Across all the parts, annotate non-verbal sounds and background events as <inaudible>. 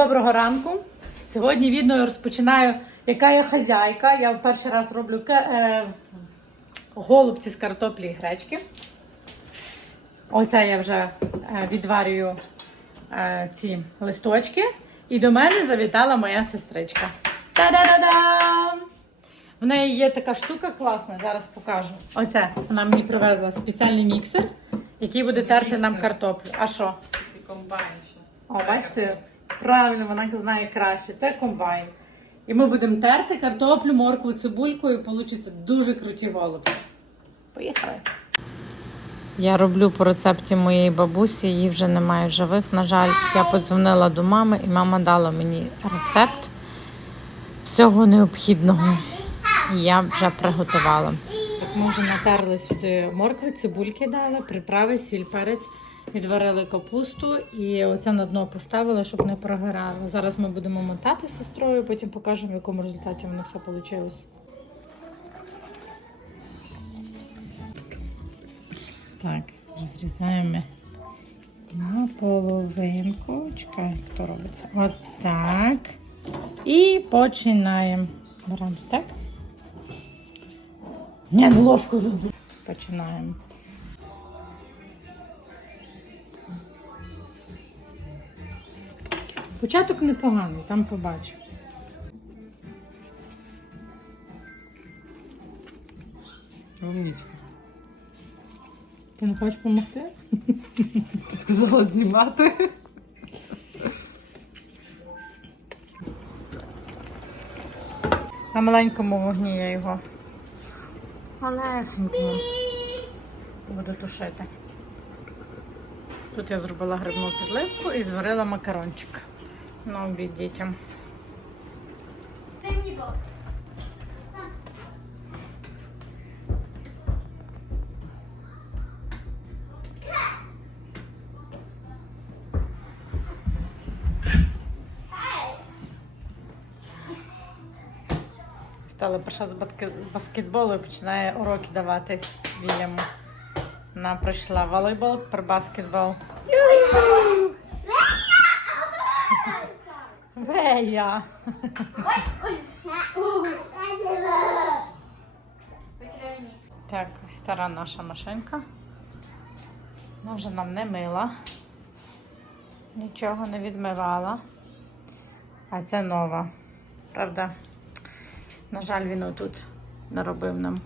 Доброго ранку. Сьогодні відео розпочинаю, яка я хазяйка. Я в перший раз роблю е, голубці з картоплі і гречки. Оце я вже е, відварюю е, ці листочки. І до мене завітала моя сестричка. Та-да-да-дам! В неї є така штука класна, зараз покажу. Оце вона мені привезла спеціальний міксер, який буде терти нам картоплю. А що? Комбайн ще. О, бачите, правильно, вона знає краще. Це комбайн. І ми будемо терти картоплю, моркву, цибульку, і вийде дуже круті голубці. Поїхали. Я роблю по рецепті моєї бабусі, її вже немає в живих. На жаль, я подзвонила до мами, і мама дала мені рецепт всього необхідного. Я вже приготувала. Ми вже натерли сюди моркви, цибульки дали, приправи, сіль, перець, відварили капусту і оце на дно поставили, щоб не прогорало. Зараз ми будемо мотати з сестрою, потім покажемо, в якому результаті воно все вийшло. Так, розрізаємо на половинку. Чекай, як то робиться. От так. І починаємо. Беремо так. Ні, ну ложку забув. Починаємо. Початок непоганий, там побачимо. Умнічка. Ти не хочеш допомогти? <laughs> Ти сказала знімати. На маленькому вогні я його малесенькому буду тушити. Тут я зробила грибну підливку і зварила макарончик на обід дітям. Стала перша з батки- з баскетболу і починає уроки давати Вільяму. Вона пройшла волейбол, про баскетбол. Вея! Так, стара наша машинка. Вона вже нам не мила. Нічого не відмивала. А це нова. Правда? На жаль, він отут наробив нам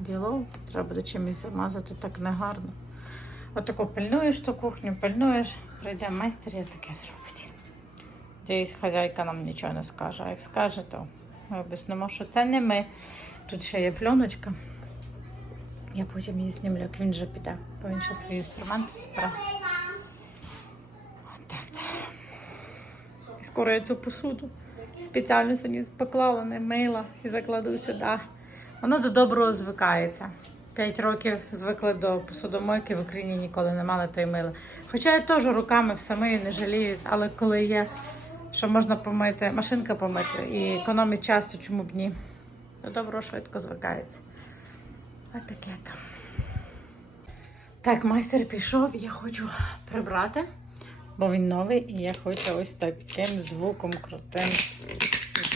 діло. Треба буде чимось замазати, так негарно. Отако пильнуєш ту кухню, пильнуєш, прийде майстер і таке зробить. Надіюсь, хазяйка нам нічого не скаже. А як скаже, то ми об'яснимо, що це не ми. Тут ще є пленочка. Я потім її знімлю, як він вже піде, бо він ще свої інструменти збирає. Отак. І скоро я цю посуду спеціально сьогодні поклала, не мила і закладу сюди. Воно до доброго звикається. П'ять років звикли до посудомойки, в Україні ніколи не мали та й мили. Хоча я теж руками все мию, не жаліюсь, але коли є, що можна помити, машинка помити і економить час, чому б ні? До доброго швидко звикається. Ось таке там. Так, майстер пішов, я хочу прибрати, бо він новий, і я хочу ось таким звуком крутим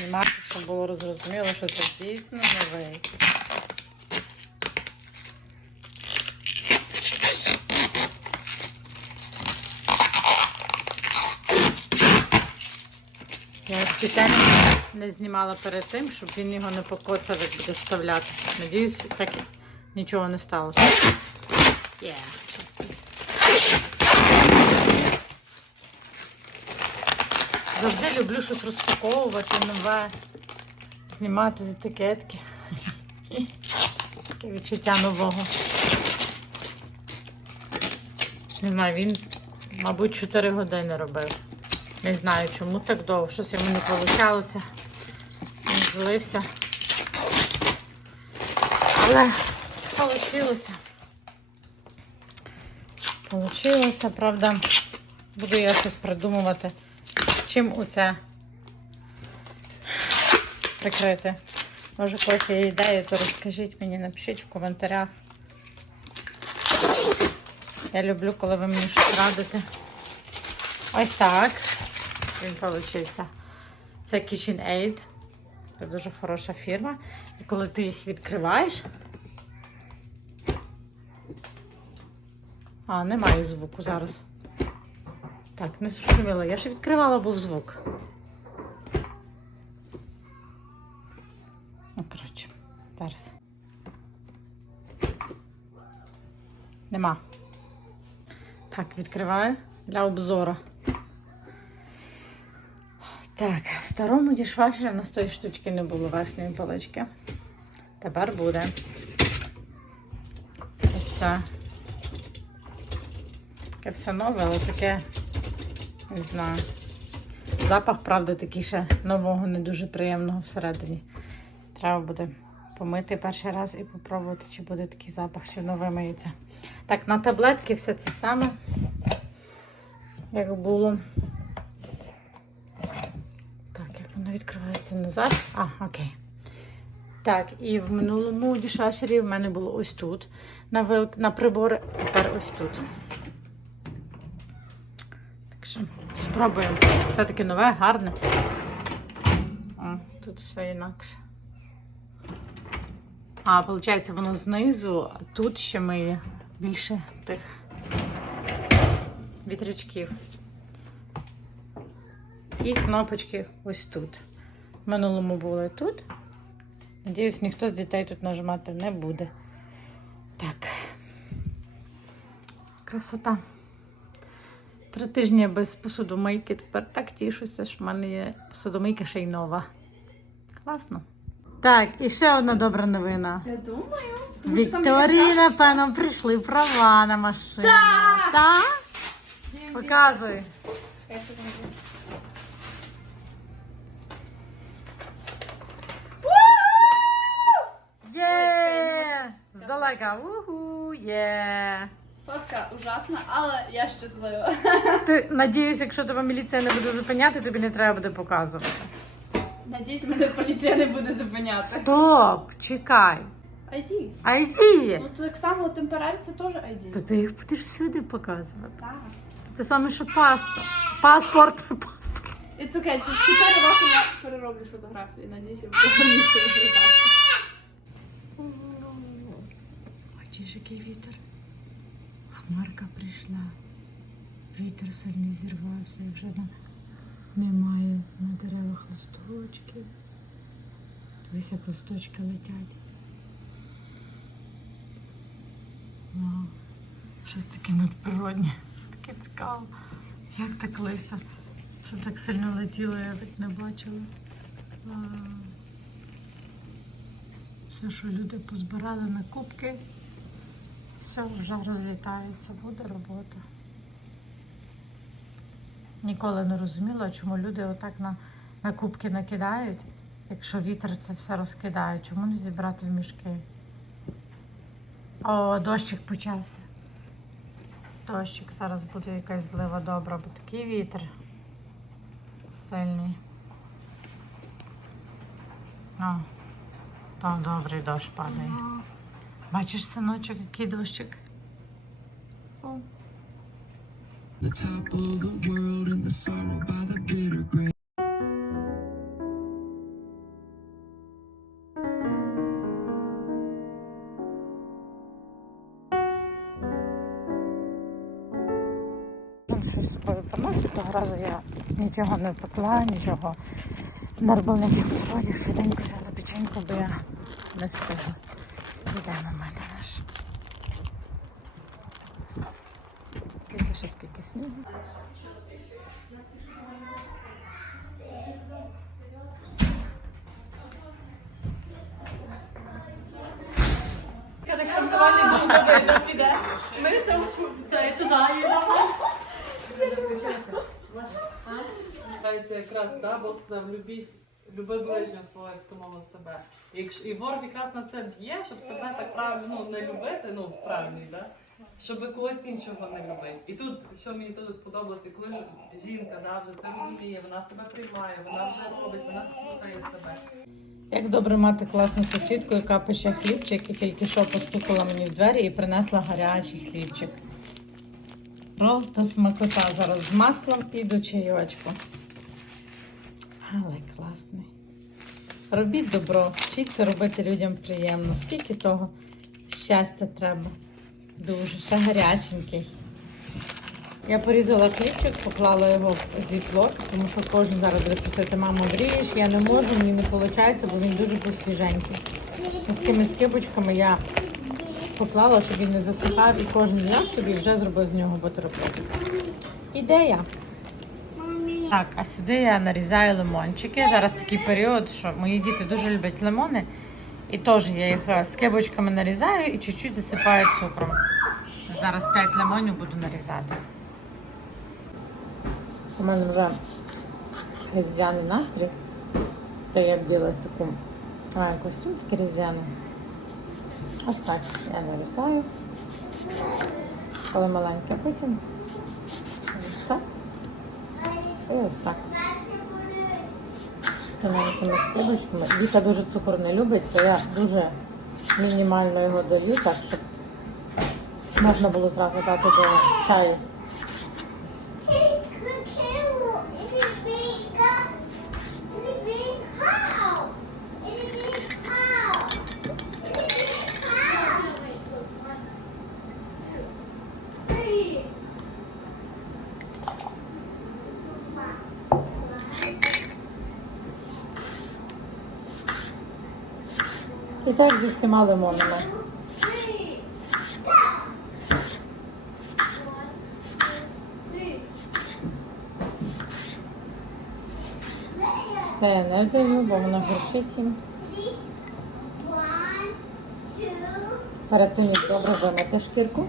знімати, щоб було зрозуміло, що це дійсно новий. Я спеціально не знімала перед тим, щоб він його не покоцав, як буде вставляти. Надіюсь, так нічого не сталося. Yeah. Завжди люблю щось розпаковувати, нове, знімати з етикетки. Таке відчуття нового. Не знаю, він, мабуть, 4 години робив. Не знаю, чому так довго. Щось йому не вийшло. Він злився. Але вийшло. Получилося, правда, буду я щось придумувати, чим оце прикрити. Може, когось є ідеї, то розкажіть мені, напишіть в коментарях. Я люблю, коли ви мені щось радите. Ось так. Він получився. Це KitchenAid. Це дуже хороша фірма. І коли ти їх відкриваєш. А, немає звуку зараз. Так, не зрозуміло. Я ж відкривала був звук. Ну, коротше, зараз. Нема. Так, відкриваю для обзору. Так, в старому дішвашері на з тої штучки не було верхньої полички. Тепер буде. Ось це. Таке все нове, але таке, не знаю. Запах, правда, такий ще нового, не дуже приємного всередині. Треба буде помити перший раз і попробувати, чи буде такий запах, чи воно вимиється. Так, на таблетки все це саме, як було. Воно відкривається назад. А, окей. Так, і в минулому дішашері в мене було ось тут. На, вил... на прибори, тепер ось тут. Так що спробуємо. Все-таки нове, гарне. О, тут все інакше. А, виходить, воно знизу, а тут ще миє більше тих вітрячків. І кнопочки ось тут. В минулому були тут. Надіюсь, ніхто з дітей тут нажимати не буде. Так. Красота. Три тижні без посудомийки. Тепер так тішуся, що в мене є посудомийка ще й нова. Класно. Так, і ще одна добра новина. Я думаю. Вікторії, напевно, прийшли права на машину. Так! Так? Показуй. Є! Здалека. Уху, є. Фотка ужасна, але я щаслива. Ти надіюсь, якщо тебе міліція не буде зупиняти, тобі не треба буде показувати. Надіюсь, мене поліція не буде зупиняти. Стоп! Чекай. ID. ID! Ну так само темперарі це теж То ти їх будеш сюди показувати. Так. Те саме, що паспорт. Паспорт. Паспорт. It's okay, через 4 роки я перероблю фотографії. Надіюсь, я буду гарніше виглядати. <laughs> Який вітер? Хмарка прийшла. Вітер сильний зірвався і вже немає на деревах листочків. Дивись, як листочки летять. Вау. Щось таке надприроднє. Таке цікаво. Як так листя? Щоб так сильно летіло, я так не бачила. Все, що люди позбирали на кубки, все вже розлітається, буде робота. Ніколи не розуміла, чому люди отак на, на кубки накидають, якщо вітер це все розкидає. Чому не зібрати в мішки? О, дощик почався. Дощик, зараз буде якась злива добра, бо такий вітер сильний. О, там добрий дощ падає. Бачиш, синочок, який дощик? О. Щось собою приносить, того разу я нічого не пекла, нічого не робила ніяких бутербродів, швиденько взяла печеньку, бо я не встигла. Йдемо в мене наш. Дивіться, ще скільки снігу. Це якраз да, Бог сказав, любіть, люби ближнього свого як самого себе. Якщо, і ворог якраз на це б'є, щоб себе так правильно ну, не любити, ну правильний, да? щоб когось іншого не любити. І тут, що мені дуже сподобалося, коли жінка да, вже це розуміє, вона себе приймає, вона вже робить, вона слухає себе. Як добре мати класну сусідку, яка пече хлібчик, і тільки що постукала мені в двері і принесла гарячий хлібчик. Просто смакота зараз з маслом і до чайочку. Але класний. Робіть добро, вчіться робити людям приємно. Скільки того щастя треба. Дуже. Ще гаряченький. Я порізала хлібчик, поклала його в зіплок, тому що кожен зараз просити, мама, вріж, я не можу, мені не виходить, бо він дуже був свіженький. Ось такими скибочками я поклала, щоб він не засихав, і кожен взяв собі і вже зробив з нього бутерброд. Ідея. Так, а сюди я нарізаю лимончики. Зараз такий період, що мої діти дуже люблять лимони. І теж я їх е, скибочками нарізаю і чуть-чуть засипаю цукром. Зараз 5 лимонів буду нарізати. У мене вже різдвяний настрій. То я вділась таку а, костюм такий різдвяний. Ось так я нарізаю. Коли маленьке, потім ось так. І ось так. Тоненькими скибочками. Віта дуже цукор не любить, то я дуже мінімально його даю, так щоб можна було зразу дати до чаю. І так зі всіма лимонами. Це я не даю, бо воно горчить їм. Перед тим як добре вимити шкірку.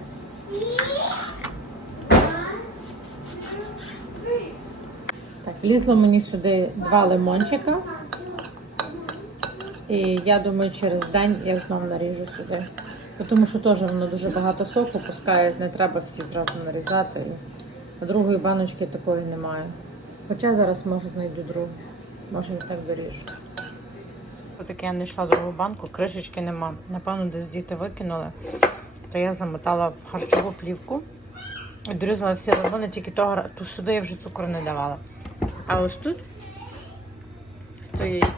Так, влізло мені сюди два лимончика. І я думаю, через день я знову наріжу сюди. Тому що теж воно дуже багато соку пускає, не треба всі зразу нарізати. А другої баночки такої немає. Хоча зараз може знайду другу. Може і так доріжу. Отаке я не йшла другу банку, кришечки нема. Напевно, десь діти викинули. То я замотала в харчову плівку і дорізала всі лимони, тільки того, то сюди я вже цукру не давала. А ось тут стоїть.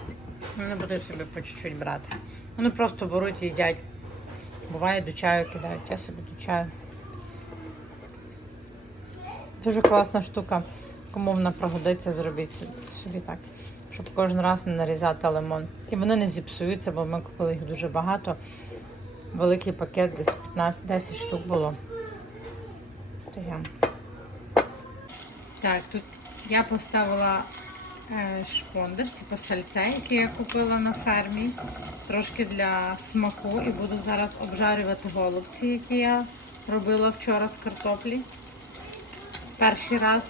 Не буду собі по чуть-чуть брати. Вони просто беруть і їдять. Буває до чаю кидають, я собі до чаю. Дуже класна штука. Кому вона пригодиться, зробіть собі так, щоб кожен раз не нарізати лимон. І вони не зіпсуються, бо ми купили їх дуже багато. Великий пакет, десь 15-10 штук було. Так, тут я поставила е, шпондиш, типу сальце, яке я купила на фермі. Трошки для смаку і буду зараз обжарювати голубці, які я робила вчора з картоплі. Перший раз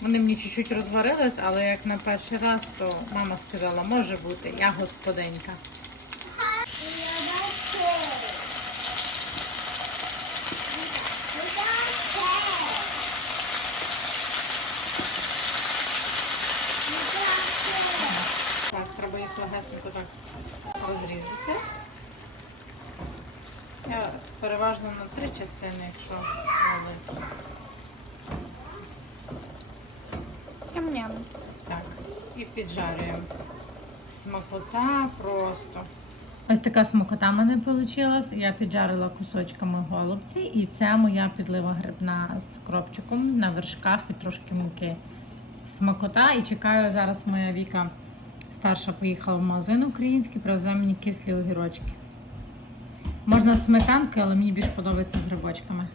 вони мені чуть-чуть розварились, але як на перший раз, то мама сказала, може бути, я господинька. Так, треба їх легесенько так розрізати. Я переважно на три частини, якщо робити. Ням-ням. Так. І піджарюємо. Смакота просто. Ось така смакота в мене вийшла. Я піджарила кусочками голубці, і це моя підлива грибна з кропчиком на вершках і трошки муки. Смакота. І чекаю зараз моя Віка старша поїхала в магазин український, привезе мені кислі огірочки. Можна з сметанкою, але мені більш подобається з грибочками.